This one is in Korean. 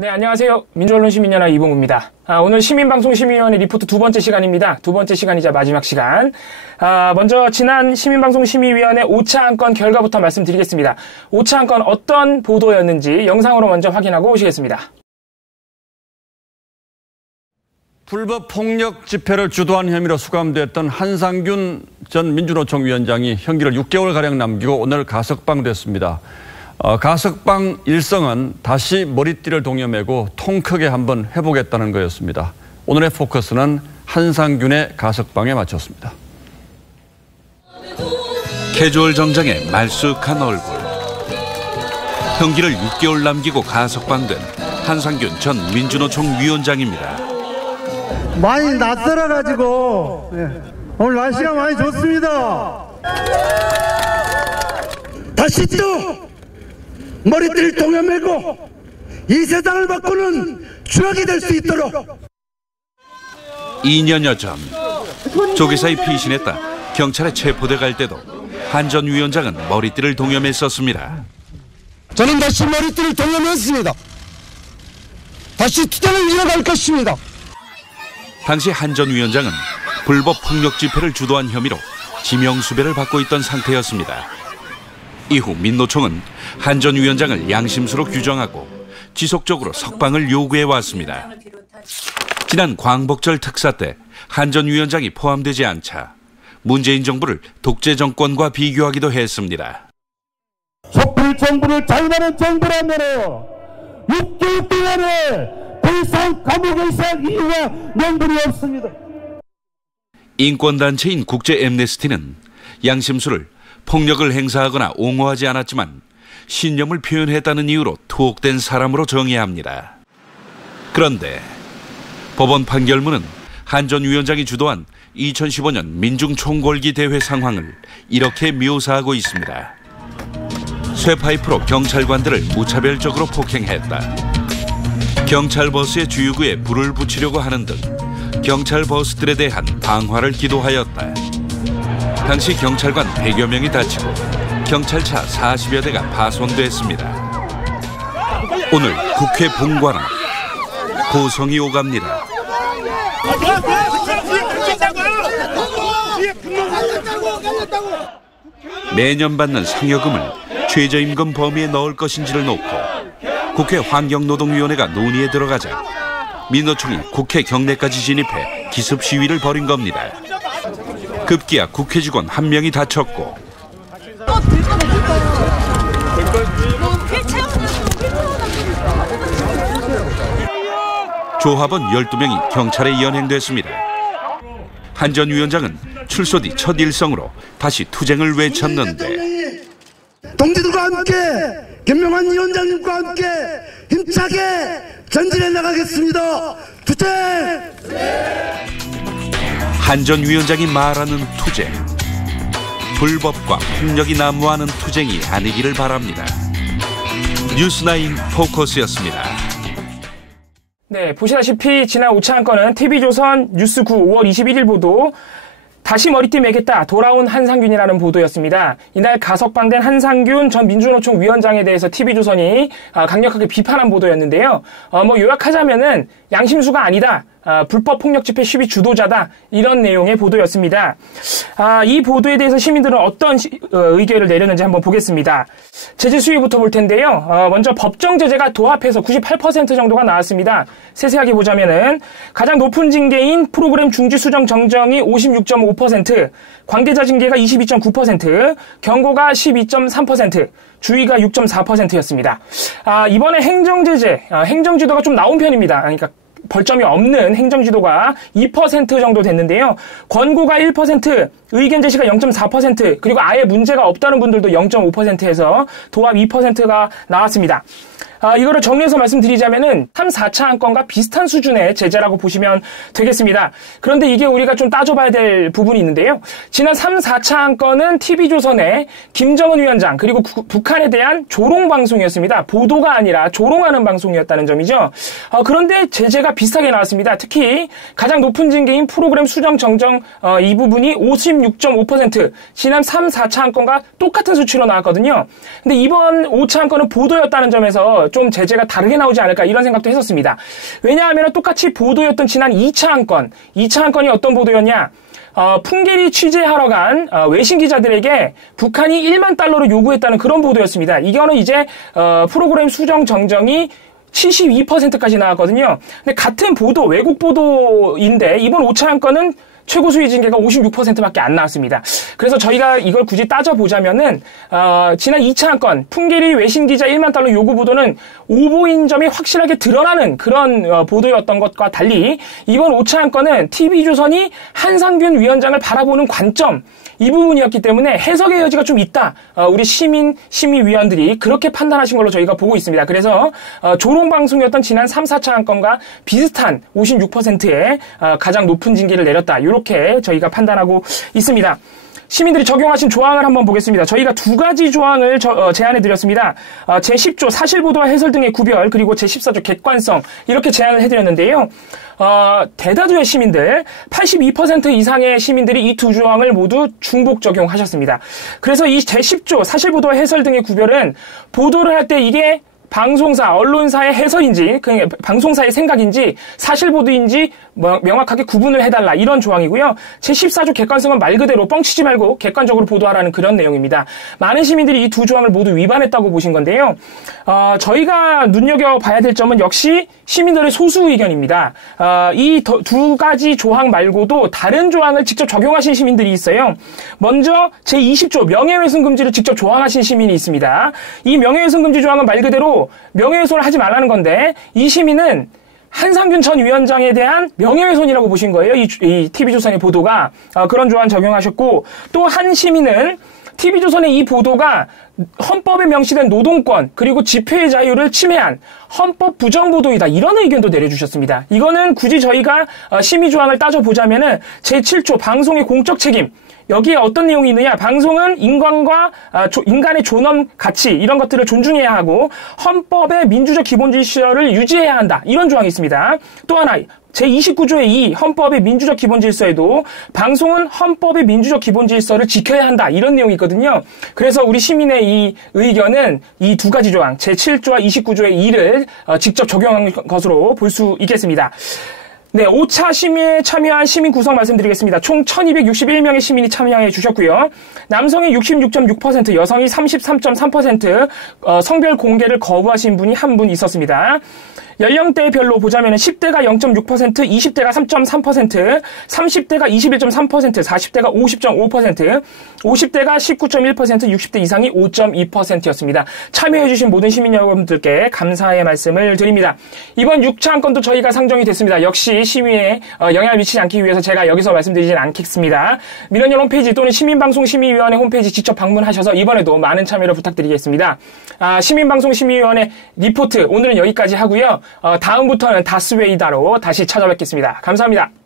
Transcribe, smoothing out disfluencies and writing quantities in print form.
네, 안녕하세요. 민주언론 시민연합 이봉우입니다. 오늘 시민방송심의위원회 리포트 두 번째 시간입니다. 두 번째 시간이자 마지막 시간. 먼저 지난 시민방송심의위원회 5차 안건 결과부터 말씀드리겠습니다. 5차 안건 어떤 보도였는지 영상으로 먼저 확인하고 오시겠습니다. 불법 폭력 집회를 주도한 혐의로 수감됐던 한상균 전 민주노총 위원장이 형기를 6개월가량 남기고 오늘 가석방됐습니다. 가석방 일성은 다시 머리띠를 동여매고 통 크게 한번 해보겠다는 거였습니다. 오늘의 포커스는 한상균의 가석방에 맞췄습니다. 캐주얼 정장에 말쑥한 얼굴. 형기를 6개월 남기고 가석방된 한상균 전 민주노총 위원장입니다. 많이 낯설어가지고 오늘 날씨가 많이 좋습니다. 다시 또 머리띠를 동여매고 이 세상을 바꾸는 추억이 될 수 있도록. 2년여 전 조계사에 피신했다 경찰에 체포돼 갈 때도 한 전 위원장은 머리띠를 동여맸었습니다. 저는 다시 머리띠를 동여맸습니다. 다시 투쟁을 이어갈 것입니다. 당시 한 전 위원장은 불법 폭력 집회를 주도한 혐의로 지명수배를 받고 있던 상태였습니다. 이후 민노총은 한 전 위원장을 양심수로 규정하고 지속적으로 석방을 요구해 왔습니다. 지난 광복절 특사 때 한 전 위원장이 포함되지 않자 문재인 정부를 독재 정권과 비교하기도 했습니다. 촛불 정부를 자유하는 정부라면요 6개월 동안에 더 이상 감옥에 있을 이유가 명분이 없습니다. 인권단체인 국제 앰네스티는 양심수를 폭력을 행사하거나 옹호하지 않았지만 신념을 표현했다는 이유로 투옥된 사람으로 정의합니다. 그런데 법원 판결문은 한 전 위원장이 주도한 2015년 민중총궐기 대회 상황을 이렇게 묘사하고 있습니다. 쇠파이프로 경찰관들을 무차별적으로 폭행했다. 경찰 버스의 주유구에 불을 붙이려고 하는 등 경찰 버스들에 대한 방화를 기도하였다. 당시 경찰관 100여 명이 다치고 경찰차 40여 대가 파손됐습니다. 오늘 국회 본관은 고성이 오갑니다. 매년 받는 상여금을 최저임금 범위에 넣을 것인지를 놓고 국회 환경노동위원회가 논의에 들어가자 민노총이 국회 경내까지 진입해 기습 시위를 벌인 겁니다. 급기야 국회 직원 한 명이 다쳤고 조합원 12명이 경찰에 연행됐습니다. 한 전 위원장은 출소 뒤 첫 일성으로 다시 투쟁을 외쳤는데 동지들과 함께 김명환 위원장님과 함께 힘차게 전진해 나가겠습니다. 투쟁! 한 전 위원장이 말하는 투쟁, 불법과 폭력이 난무하는 투쟁이 아니기를 바랍니다. 뉴스9 포커스였습니다. 네, 보시다시피 지난 5차 안건은 TV조선 뉴스9 5월 21일 보도 다시 머리띠 매겠다 돌아온 한상균이라는 보도였습니다. 이날 가석방된 한상균 전 민주노총 위원장에 대해서 TV조선이 강력하게 비판한 보도였는데요. 요약하자면은 양심수가 아니다. 불법 폭력 집회 시위 주도자다. 이런 내용의 보도였습니다. 이 보도에 대해서 시민들은 어떤 의견을 내렸는지 한번 보겠습니다. 제재 수위부터 볼 텐데요. 먼저 법정 제재가 도합해서 98% 정도가 나왔습니다. 세세하게 보자면은 가장 높은 징계인 프로그램 중지 수정 정정이 56.5%, 관계자 징계가 22.9%, 경고가 12.3%, 주의가 6.4%였습니다. 이번에 행정제재, 행정지도가 좀 나온 편입니다. 그러니까 벌점이 없는 행정지도가 2% 정도 됐는데요. 권고가 1%, 의견 제시가 0.4%, 그리고 아예 문제가 없다는 분들도 0.5%에서 도합 2%가 나왔습니다. 이거를 정리해서 말씀드리자면은 3, 4차 안건과 비슷한 수준의 제재라고 보시면 되겠습니다. 그런데 이게 우리가 좀 따져봐야 될 부분이 있는데요. 지난 3, 4차 안건은 TV조선의 김정은 위원장 그리고 북한에 대한 조롱방송이었습니다. 보도가 아니라 조롱하는 방송이었다는 점이죠. 그런데 제재가 비슷하게 나왔습니다. 특히 가장 높은 징계인 프로그램 수정 정정 이 부분이 56.5%, 지난 3, 4차 안건과 똑같은 수치로 나왔거든요. 근데 이번 5차 안건은 보도였다는 점에서 좀 제재가 다르게 나오지 않을까 이런 생각도 했었습니다. 왜냐하면 똑같이 보도였던 지난 2차 안건이 어떤 보도였냐? 풍계리 취재하러 간 외신 기자들에게 북한이 1만 달러를 요구했다는 그런 보도였습니다. 이거는 이제 프로그램 수정 정정이 72%까지 나왔거든요. 근데 같은 보도, 외국 보도인데 이번 5차 안건은 최고 수위 징계가 56%밖에 안 나왔습니다. 그래서 저희가 이걸 굳이 따져보자면은 지난 2차 안건 풍계리 외신 기자 1만 달러 요구 보도는 오보인 점이 확실하게 드러나는 그런 보도였던 것과 달리 이번 5차 안건은 TV조선이 한상균 위원장을 바라보는 관점 이 부분이었기 때문에 해석의 여지가 좀 있다. 우리 심의위원들이 그렇게 판단하신 걸로 저희가 보고 있습니다. 그래서 조롱방송이었던 지난 3, 4차 안건과 비슷한 56%의 가장 높은 징계를 내렸다. 이렇게 저희가 판단하고 있습니다. 시민들이 적용하신 조항을 한번 보겠습니다. 저희가 두 가지 조항을 제안해드렸습니다. 제10조 사실보도와 해설 등의 구별 그리고 제14조 객관성 이렇게 제안을 해드렸는데요. 대다수의 시민들 82% 이상의 시민들이 이 두 조항을 모두 중복 적용하셨습니다. 그래서 이 제10조 사실보도와 해설 등의 구별은 보도를 할 때 이게 방송사, 언론사의 해설인지, 방송사의 생각인지, 사실보도인지 명확하게 구분을 해달라. 이런 조항이고요. 제14조 객관성은 말 그대로 뻥치지 말고 객관적으로 보도하라는 그런 내용입니다. 많은 시민들이 이 두 조항을 모두 위반했다고 보신 건데요. 저희가 눈여겨봐야 될 점은 역시 시민들의 소수 의견입니다. 이 두 가지 조항 말고도 다른 조항을 직접 적용하신 시민들이 있어요. 먼저 제20조 명예훼손 금지를 직접 조항하신 시민이 있습니다. 이 명예훼손 금지 조항은 말 그대로 명예훼손을 하지 말라는 건데 이 시민은 한상균 전 위원장에 대한 명예훼손이라고 보신 거예요. 이 TV조선의 보도가 그런 조항 적용하셨고 또 한 시민은 TV조선의 이 보도가 헌법에 명시된 노동권 그리고 집회의 자유를 침해한 헌법 부정 보도이다. 이런 의견도 내려주셨습니다. 이거는 굳이 저희가 심의 조항을 따져보자면은 제7조 방송의 공적 책임 여기에 어떤 내용이 있느냐? 방송은 인간의 존엄 가치 이런 것들을 존중해야 하고 헌법의 민주적 기본주의 시설을 유지해야 한다. 이런 조항이 있습니다. 또 하나 제29조의 2 헌법의 민주적 기본질서에도 방송은 헌법의 민주적 기본질서를 지켜야 한다. 이런 내용이 있거든요. 그래서 우리 시민의 이 의견은 이 두 가지 조항 제7조와 29조의 2를 직접 적용한 것으로 볼 수 있겠습니다. 네, 5차 심의에 참여한 시민 구성 말씀드리겠습니다. 총 1261명의 시민이 참여해 주셨고요. 남성이 66.6%, 여성이 33.3%, 성별 공개를 거부하신 분이 한 분 있었습니다. 연령대별로 보자면 10대가 0.6%, 20대가 3.3%, 30대가 21.3%, 40대가 50.5%, 50대가 19.1%, 60대 이상이 5.2%였습니다. 참여해주신 모든 시민 여러분들께 감사의 말씀을 드립니다. 이번 6차 안건도 저희가 상정이 됐습니다. 역시 심의에 영향을 미치지 않기 위해서 제가 여기서 말씀드리진 않겠습니다. 민원연 홈페이지 또는 시민방송심의위원회 홈페이지 직접 방문하셔서 이번에도 많은 참여를 부탁드리겠습니다. 시민방송심의위원회 리포트 오늘은 여기까지 하고요. 다음부터는 다스웨이다로 다시 찾아뵙겠습니다. 감사합니다.